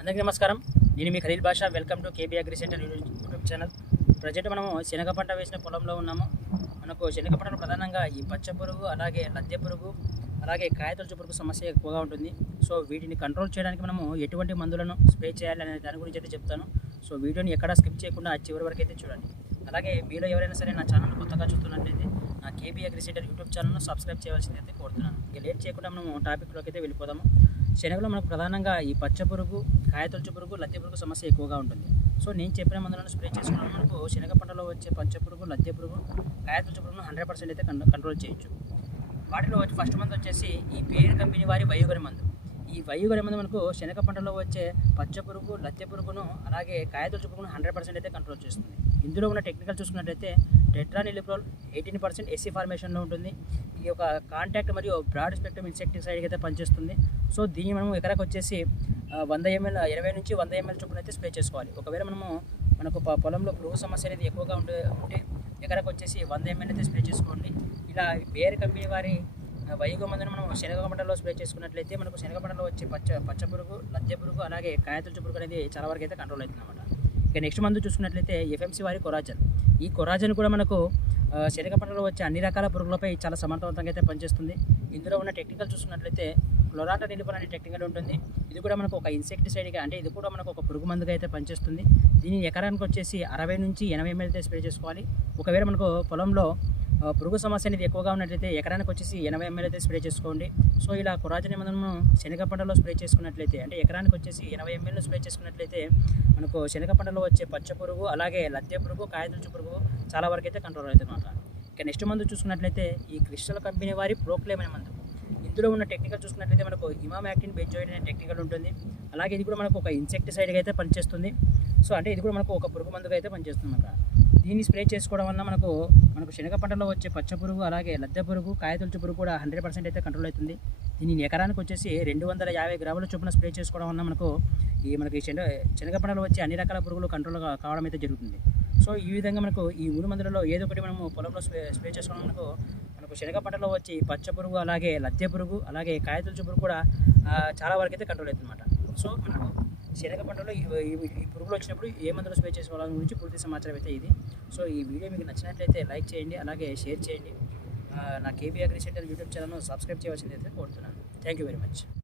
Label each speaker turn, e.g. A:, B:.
A: అందరికీ నమస్కారం. నేను మీ Khaleel Basha welcome to K B agri centre YouTube channel. Present మనము శనగ పంట వేసిన పొలంలో ఉన్నాము. మనకు శనగ పంటలో ప్రధానంగా ఈ పచ్చ పురుగు అలాగే లద్దె పురుగు అలాగే కాయతొలుచు పురుగు సమస్య ఎక్కువగా ఉంటుంది. సో వీటిని కంట్రోల్ చేయడానికి మనము ఎటువంటి మందులను స్ప్రే చేయాలి అనే దాని గురించి అయితే చెప్తాను. సో వీడియోని ఎక్కడా స్కిప్ చేయకుండా చివరి వరకు అయితే చూడండి. అలాగే మీలో ఎవరైనా సరే నా ఛానల్ కొత్తగా చూస్తున్నట్లయితే నా K B agri centre YouTube ఛానల్ను సబ్స్క్రైబ్ చేయవలసింది అయితే కోరుతున్నాను. ఇక లేట్ చేయకుండా మనము టాపిక్లోకి అయితే వెళ్ళిపోదాము. శనగలో మనకు ప్రధానంగా ఈ పచ్చ పురుగు కాయతొలుచు పురుగు లద్దె పురుగు సమస్య ఎక్కువగా ఉంటుంది. సో నేను చెప్పిన మందులను స్ప్రే చేసుకున్న మనకు శనగ పంటలో వచ్చే పచ్చ పురుగు లద్దె పురుగు కాయతొలచు పురుగును హండ్రెడ్ పర్సెంట్ అయితే కంట్రోల్ చేయొచ్చు. వాటిలో వచ్చి ఫస్ట్ మందు వచ్చేసి ఈ పేరు కంపెనీ వారి వయోగరి మందు. ఈ వయోగరి మందు మనకు శనగ పంటలో వచ్చే పచ్చ పురుగు లద్దె పురుగును అలాగే కాయతొలచు పురుగును హండ్రెడ్ పర్సెంట్ అయితే కంట్రోల్ చేస్తుంది. ఇందులో ఉన్న టెక్నికల్ చూసుకున్నట్లయితే tetraniliprole eighteen percent S C ఫార్మేషన్లో ఉంటుంది. ఈ యొక్క కాంటాక్ట్ మరియు బ్రాడ్ స్పెక్ట్రమ్ ఇన్సెక్టిసైడ్కి అయితే పనిచేస్తుంది. సో దీన్ని మనం ఎకరాకు వచ్చేసి వంద ఎంఎల్ ఇరవై నుంచి వంద ఎంఎల్ చొప్పున అయితే స్ప్రే చేసుకోవాలి. ఒకవేళ మనము మనకు పొలంలో పురుగు సమస్య అనేది ఎక్కువగా ఉంటే ఉంటే ఎకరాకు వచ్చేసి వంద ఎంఎల్ అయితే స్ప్రే చేసుకోండి. ఇలా వేరే కంపెనీ వారి వైగో మందును మనం శనగ పంటలో స్ప్రే చేసుకున్నట్లయితే మనకు శనగ పంటలో వచ్చే పచ్చ పచ్చ పురుగు లద్దె పురుగు అలాగే కాయతులుచు పురుగు అనేది చాలా వరకు అయితే కంట్రోల్ అవుతుంది అనమాట ఇక నెక్స్ట్ మందు చూసుకున్నట్లయితే ఎఫ్ఎంసీ వారి కొరాజన్. ఈ కొరాజన్ కూడా మనకు ఆ, శనగ పంటలో వచ్చే అన్ని రకాల పురుగులపై చాలా సమర్థవంతంగా అయితే పనిచేస్తుంది. ఇందులో ఉన్న టెక్నికల్ చూసుకున్నట్లయితే క్లోరాట నిలుపున అనే టెక్నికల్ ఉంటుంది. ఇది కూడా మనకు ఒక ఇన్సెక్టిసైడ్గా అంటే ఇది కూడా మనకు ఒక పురుగు మందుగా అయితే పనిచేస్తుంది. దీన్ని ఎకరానికి వచ్చేసి అరవై నుంచి ఎనభై ఎంఎల్ అయితే స్ప్రే చేసుకోవాలి. ఒకవేళ మనకు పొలంలో పురుగు సమస్య అనేది ఎక్కువగా ఉన్నట్లయితే ఎకరానికి వచ్చేసి ఎనభై ఎంఎల్ అయితే స్ప్రే చేసుకోండి. సో ఇలా కురాజని మందులను శనగ పంటలో స్ప్రే చేసుకున్నట్లయితే అంటే ఎకరానికి వచ్చేసి ఎనభై ఎంఎల్ స్ప్రే చేసుకున్నట్లయితే మనకు శనగ పంటలో వచ్చే పచ్చ పురుగు అలాగే లద్దె పురుగు కాయతులుచు పురుగు చాలా వరకు అయితే కంట్రోల్ అవుతుంది అనమాట ఇక నెక్స్ట్ మందు చూసుకున్నట్లయితే ఈ క్రిస్టల్ కంపెనీ వారి ప్రోక్లేమ్ అనే మందు. ఇందులో ఉన్న టెక్నికల్ చూసుకున్నట్లయితే మనకు ఇమామాక్టిన్ బెంజోయిడ్ అనే టెక్నికల్ ఉంటుంది. అలాగే ఇది కూడా మనకు ఒక ఇన్సెక్టిసైడ్గా అయితే పనిచేస్తుంది. సో అంటే ఇది కూడా మనకు ఒక పురుగు మందుగా అయితే పనిచేస్తుంది అన్నమాట దీన్ని స్ప్రే చేసుకోవడం వల్ల మనకు మనకు శనగ పంటలో వచ్చే పచ్చ పురుగు అలాగే లద్దె పురుగు కాయతులుచు పురుగు కూడా హండ్రెడ్ పర్సెంట్ అయితే కంట్రోల్ అవుతుంది. దీన్ని ఎకరానికి వచ్చేసి రెండు వందల యాభై గ్రాముల చొప్పున స్ప్రే చేసుకోవడం వల్ల మనకు ఈ మనకి శనగ శనగ పంటలో వచ్చే అన్ని రకాల పురుగులు కంట్రోల్ కావడం అయితే జరుగుతుంది. సో ఈ విధంగా మనకు ఈ మూడు మందులలో ఏదో ఒకటి మనము పొలంలో స్ప్రే స్ప్రే చేసుకోవడం మనకు మనకు శనగ పంటలో వచ్చి పచ్చ పురుగు అలాగే లద్దె పురుగు అలాగే కాయతులుచు పురుగు కూడా చాలా వరకు అయితే కంట్రోల్ అవుతుంది సో మనకు శనగ పంటలో ఈ పురుగులు వచ్చినప్పుడు ఏ మందులు స్ప్రే చేసుకోవాలని గురించి పూర్తి సమాచారం అయితే ఇది. సో ఈ వీడియో మీకు నచ్చినట్లయితే లైక్ చేయండి అలాగే షేర్ చేయండి. నా K B agri centre YouTube ఛానల్ను సబ్స్క్రైబ్ చేయవలసింది అయితే కోరుతున్నాను. Thank you very much